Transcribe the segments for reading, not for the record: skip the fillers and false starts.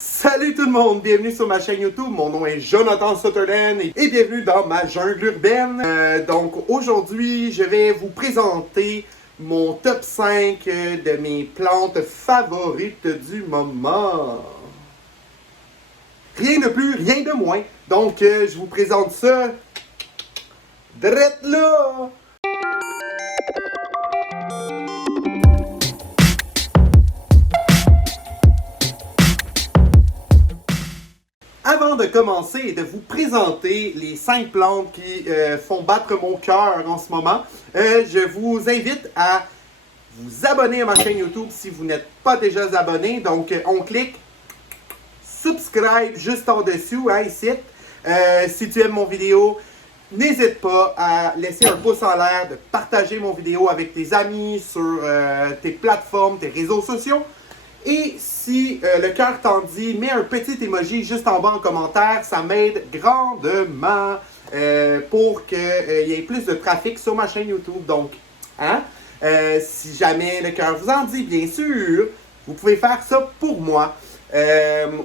Salut tout le monde, bienvenue sur ma chaîne YouTube. Mon nom est Jonathan Sutherland et bienvenue dans ma jungle urbaine. Donc aujourd'hui, je vais vous présenter mon top 5 de mes plantes favorites du moment. Rien de plus, rien de moins. Donc je vous présente ça drette là. Avant de commencer et de vous présenter les 5 plantes qui font battre mon cœur en ce moment, je vous invite à vous abonner à ma chaîne YouTube si vous n'êtes pas déjà abonné. Donc, on clique subscribe juste en dessous, hein, ici. Si tu aimes mon vidéo, n'hésite pas à laisser un pouce en l'air, de partager mon vidéo avec tes amis sur tes plateformes, tes réseaux sociaux. Et si le cœur t'en dit, mets un petit emoji juste en bas en commentaire, ça m'aide grandement pour qu'il y ait plus de trafic sur ma chaîne YouTube. Donc, hein, si jamais le cœur vous en dit, bien sûr, vous pouvez faire ça pour moi.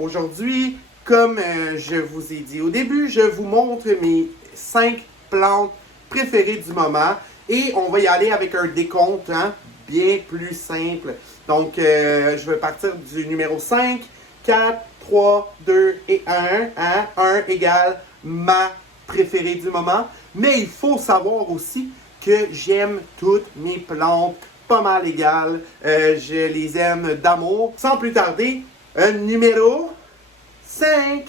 Aujourd'hui, comme je vous ai dit au début, je vous montre mes 5 plantes préférées du moment. Et on va y aller avec un décompte, hein, bien plus simple. Donc, je vais partir du numéro 5, 4, 3, 2 et 1. Hein? 1 égale ma préférée du moment. Mais il faut savoir aussi que j'aime toutes mes plantes pas mal égales. Je les aime d'amour. Sans plus tarder, numéro 5.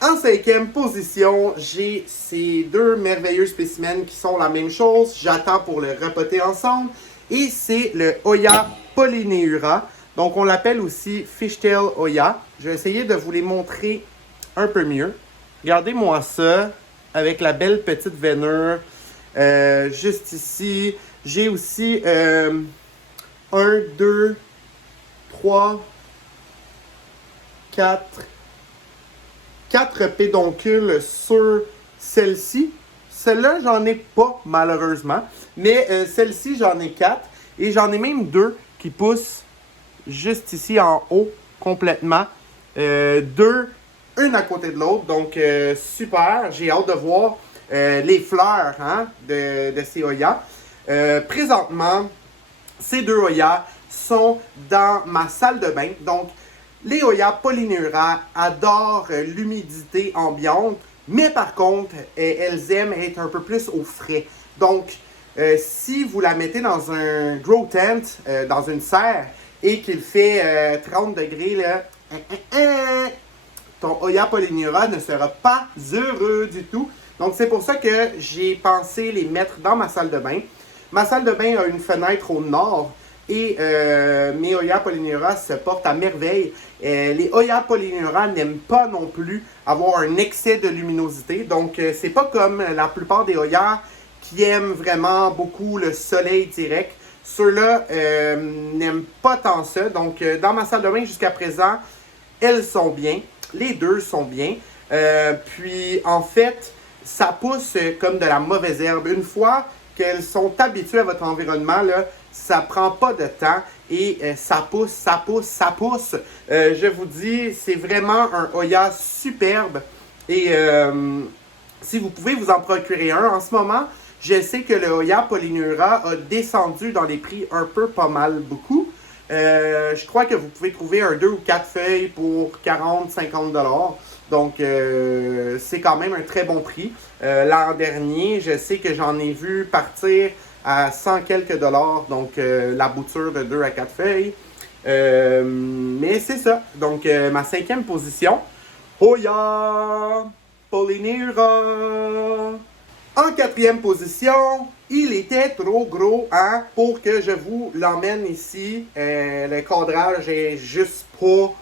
En 5e position, j'ai ces 2 merveilleux spécimens qui sont la même chose. J'attends pour le repoter ensemble. Et c'est le Hoya polyneura. Donc, on l'appelle aussi Fishtail Hoya. Je vais essayer de vous les montrer un peu mieux. Regardez-moi ça, avec la belle petite veinure. Juste ici. J'ai aussi 1, 2, 3, 4 pédoncules sur celle-ci. Celle-là, j'en ai pas, malheureusement. Mais celle-ci, j'en ai 4. Et j'en ai même 2 qui poussent juste ici en haut, complètement. 2, une à côté de l'autre. Donc, super. J'ai hâte de voir les fleurs, hein, de ces Hoya. Présentement, ces 2 Hoya sont dans ma salle de bain. Donc, les Hoya polyneura adorent l'humidité ambiante. Mais par contre, elles aiment être un peu plus au frais. Donc, si vous la mettez dans un grow tent, dans une serre, et qu'il fait 30 degrés, là, ton Hoya polyneura ne sera pas heureux du tout. Donc, c'est pour ça que j'ai pensé les mettre dans ma salle de bain. Ma salle de bain a une fenêtre au nord. Et mes Hoya polyneura se portent à merveille. Les Hoya polyneura n'aiment pas non plus avoir un excès de luminosité. Donc, c'est pas comme la plupart des Hoya qui aiment vraiment beaucoup le soleil direct. Ceux-là n'aiment pas tant ça. Donc, dans ma salle de bain jusqu'à présent, elles sont bien. Les 2 sont bien. Puis, en fait, ça pousse comme de la mauvaise herbe. Une fois qu'elles sont habituées à votre environnement, là, ça prend pas de temps et ça pousse, ça pousse, ça pousse. Je vous dis, c'est vraiment un Hoya superbe. Et si vous pouvez vous en procurer un en ce moment, je sais que le Hoya polyneura a descendu dans les prix un peu pas mal beaucoup. Je crois que vous pouvez trouver un 2 ou 4 feuilles pour 40-50 $. Donc, c'est quand même un très bon prix. L'an dernier, je sais que j'en ai vu partir à 100 quelques $. Donc, la bouture de 2 à 4 feuilles. Mais c'est ça. Donc, ma 5e position, Hoya polyneura. En 4e position, il était trop gros, hein, pour que je vous l'emmène ici. Le cadrage est juste pas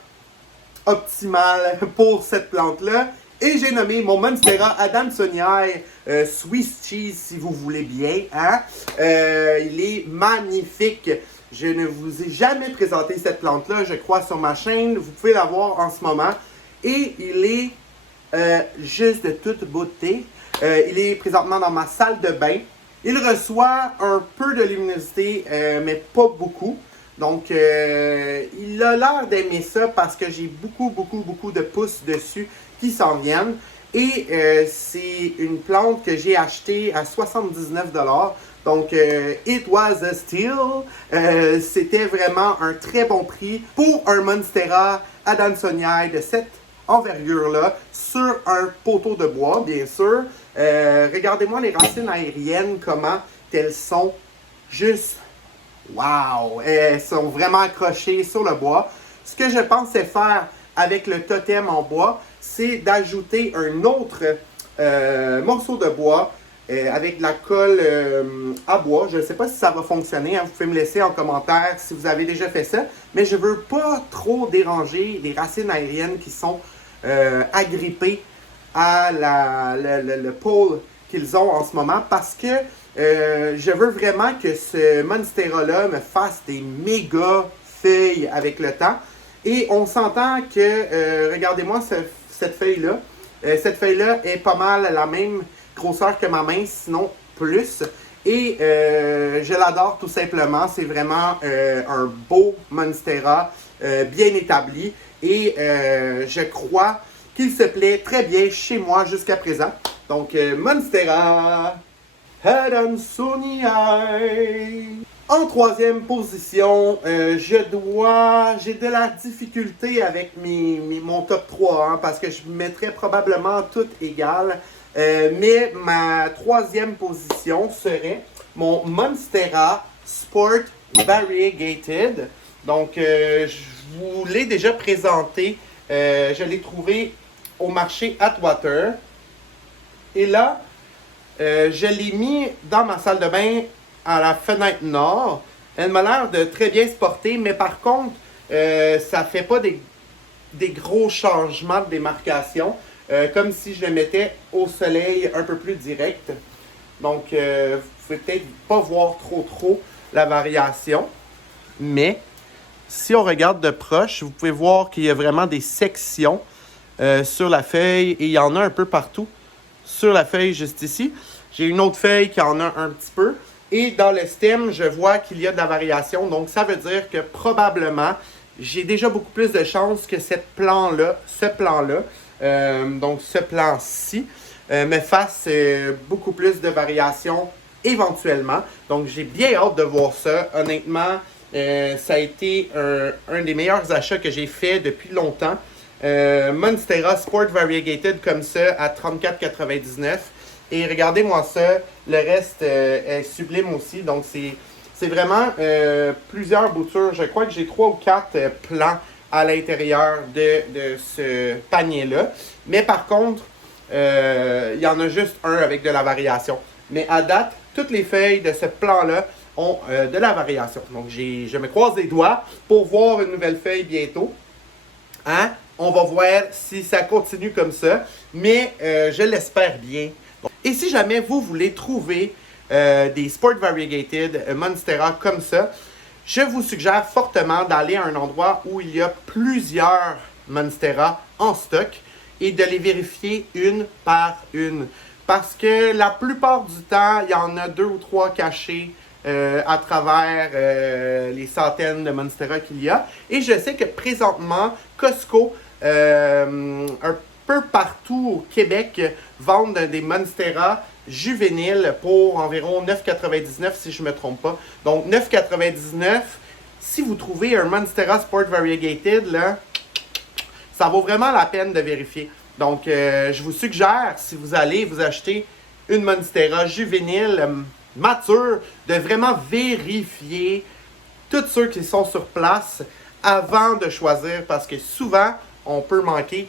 optimal pour cette plante-là. Et j'ai nommé mon Monstera Adamsoniae Swiss Cheese, si vous voulez bien. Hein? Il est magnifique. Je ne vous ai jamais présenté cette plante-là, je crois, sur ma chaîne. Vous pouvez la voir en ce moment. Et il est juste de toute beauté. Il est présentement dans ma salle de bain. Il reçoit un peu de luminosité, mais pas beaucoup. Donc, il a l'air d'aimer ça parce que j'ai beaucoup de pousses dessus qui s'en viennent. Et c'est une plante que j'ai achetée à 79 $. Donc, it was a steal. C'était vraiment un très bon prix pour un Monstera adansonii de cette envergure-là sur un poteau de bois, bien sûr. Regardez-moi les racines aériennes, comment elles sont juste wow! Elles sont vraiment accrochées sur le bois. Ce que je pensais faire avec le totem en bois, c'est d'ajouter un autre morceau de bois avec de la colle à bois. Je ne sais pas si ça va fonctionner. Hein. Vous pouvez me laisser en commentaire si vous avez déjà fait ça. Mais je ne veux pas trop déranger les racines aériennes qui sont agrippées à le pôle qu'ils ont en ce moment parce que je veux vraiment que ce Monstera-là me fasse des méga feuilles avec le temps. Et on s'entend que, regardez-moi cette feuille-là. Cette feuille-là est pas mal la même grosseur que ma main, sinon plus. Et je l'adore tout simplement. C'est vraiment un beau Monstera bien établi. Et je crois qu'il se plaît très bien chez moi jusqu'à présent. Donc, Monstera adansonii. En troisième position, j'ai de la difficulté avec mon top 3, hein, parce que je mettrais probablement tout égal. Mais ma troisième position serait mon Monstera Sport Variegated. Donc, je vous l'ai déjà présenté. Je l'ai trouvé au marché Atwater. Et là, je l'ai mis dans ma salle de bain à la fenêtre nord. Elle m'a l'air de très bien se porter, mais par contre, ça ne fait pas des gros changements de démarcation, comme si je le mettais au soleil un peu plus direct. Donc, vous ne pouvez peut-être pas voir trop la variation, mais si on regarde de proche, vous pouvez voir qu'il y a vraiment des sections sur la feuille, et il y en a un peu partout sur la feuille juste ici. J'ai une autre feuille qui en a un petit peu. Et dans le stem, je vois qu'il y a de la variation. Donc, ça veut dire que probablement, j'ai déjà beaucoup plus de chances que ce plan-là, donc ce plan-ci, me fasse beaucoup plus de variation éventuellement. Donc, j'ai bien hâte de voir ça. Honnêtement, ça a été un des meilleurs achats que j'ai fait depuis longtemps. Monstera Sport Variegated comme ça à 34,99 $. Et regardez-moi ça, le reste est sublime aussi. Donc c'est vraiment plusieurs boutures. Je crois que j'ai 3 ou 4 plants à l'intérieur de ce panier-là. Mais par contre, il y en a juste un avec de la variation. Mais à date, toutes les feuilles de ce plan-là ont de la variation. Donc je me croise les doigts pour voir une nouvelle feuille bientôt. Hein? On va voir si ça continue comme ça. Mais je l'espère bien. Et si jamais vous voulez trouver des Sport Variegated Monstera comme ça, je vous suggère fortement d'aller à un endroit où il y a plusieurs Monstera en stock et de les vérifier une par une. Parce que la plupart du temps, il y en a 2 ou 3 cachés à travers les centaines de Monstera qu'il y a. Et je sais que présentement, Costco, un peu partout au Québec, vendent des Monstera juvéniles pour environ 9,99 si je ne me trompe pas. Donc 9,99, si vous trouvez un Monstera Sport Variegated, là, ça vaut vraiment la peine de vérifier. Donc je vous suggère, si vous allez vous acheter une Monstera juvénile mature, de vraiment vérifier tous ceux qui sont sur place avant de choisir, parce que souvent, on peut manquer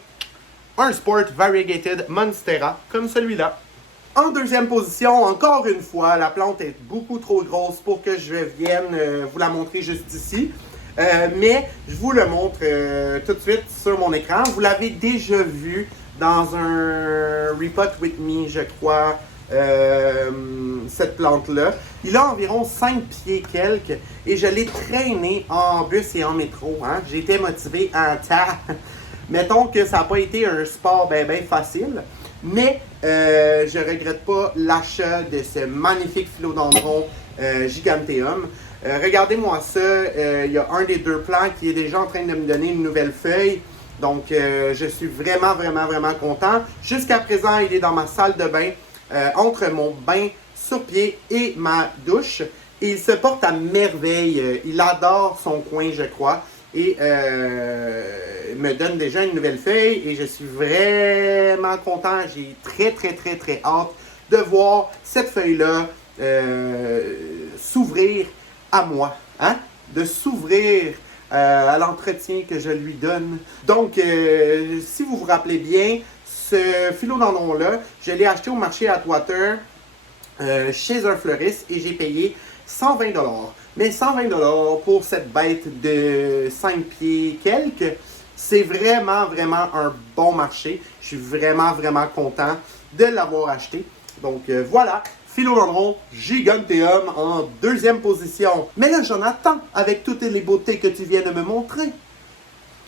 un Sport Variegated Monstera comme celui-là. En deuxième position, encore une fois, la plante est beaucoup trop grosse pour que je vienne vous la montrer juste ici. Mais je vous le montre tout de suite sur mon écran. Vous l'avez déjà vu dans un Repot With Me, je crois, cette plante-là. Il a environ 5 pieds quelques et je l'ai traîné en bus et en métro. Hein. J'ai été motivé en tas. Mettons que ça n'a pas été un sport bien facile, mais je ne regrette pas l'achat de ce magnifique philodendron giganteum. Regardez-moi ça, il y a un des deux plants qui est déjà en train de me donner une nouvelle feuille. Donc, je suis vraiment, vraiment, vraiment content. Jusqu'à présent, il est dans ma salle de bain, entre mon bain sur pied et ma douche. Et il se porte à merveille. Il adore son coin, je crois. Et me donne déjà une nouvelle feuille. Et je suis vraiment content. J'ai très, très, très, très hâte de voir cette feuille-là s'ouvrir à moi. Hein? De s'ouvrir à l'entretien que je lui donne. Donc, si vous vous rappelez bien, ce philodendron-là, je l'ai acheté au marché Atwater chez un fleuriste et j'ai payé 120 $. Mais 120 $ pour cette bête de 5 pieds quelques, c'est vraiment, vraiment un bon marché. Je suis vraiment, vraiment content de l'avoir acheté. Donc voilà, Philodendron Giganteum en deuxième position. Mais là, Jonathan, avec toutes les beautés que tu viens de me montrer,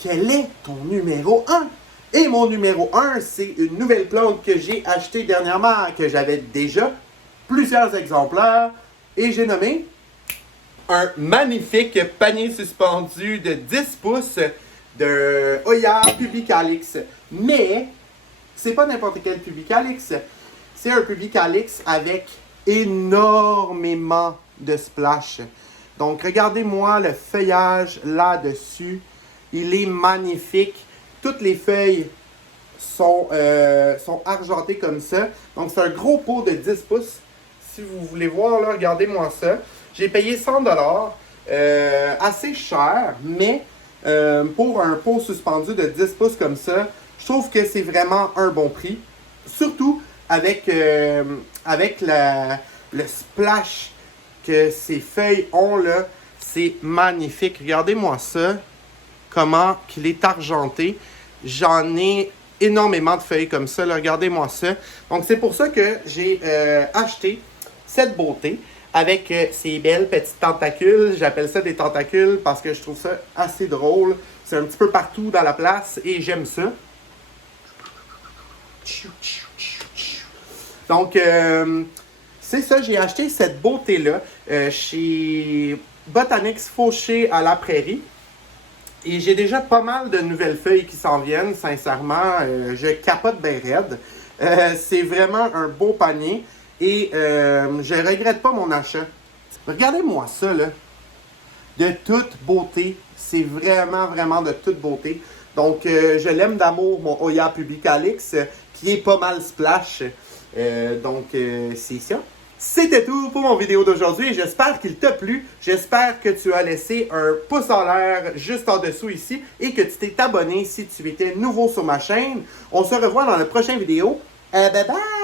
quel est ton numéro 1? Et mon numéro 1, c'est une nouvelle plante que j'ai achetée dernièrement, que j'avais déjà plusieurs exemplaires, et j'ai nommé un magnifique panier suspendu de 10 pouces de Hoya Pubicalix. Mais, c'est pas n'importe quel Pubicalix, c'est un Pubicalix avec énormément de splash. Donc, regardez-moi le feuillage là-dessus. Il est magnifique. Toutes les feuilles sont argentées comme ça. Donc, c'est un gros pot de 10 pouces. Si vous voulez voir, là, regardez-moi ça. J'ai payé 100 $, assez cher, mais pour un pot suspendu de 10 pouces comme ça, je trouve que c'est vraiment un bon prix. Surtout avec le splash que ces feuilles ont là, c'est magnifique. Regardez-moi ça, comment qu'il est argenté. J'en ai énormément de feuilles comme ça, là. Regardez-moi ça. Donc c'est pour ça que j'ai acheté cette beauté avec ces belles petites tentacules. J'appelle ça des tentacules parce que je trouve ça assez drôle. C'est un petit peu partout dans la place et j'aime ça. Donc, c'est ça, j'ai acheté cette beauté-là chez Botanics Fauché à la Prairie. Et j'ai déjà pas mal de nouvelles feuilles qui s'en viennent, sincèrement. Je capote bien raide. C'est vraiment un beau panier et je regrette pas mon achat. Regardez-moi ça, là. De toute beauté. C'est vraiment, vraiment de toute beauté. Donc, je l'aime d'amour, mon Hoya Pubicalix, qui est pas mal splash. Donc, c'est ça. C'était tout pour mon vidéo d'aujourd'hui. J'espère qu'il t'a plu. J'espère que tu as laissé un pouce en l'air juste en dessous ici et que tu t'es abonné si tu étais nouveau sur ma chaîne. On se revoit dans la prochaine vidéo. Bye bye!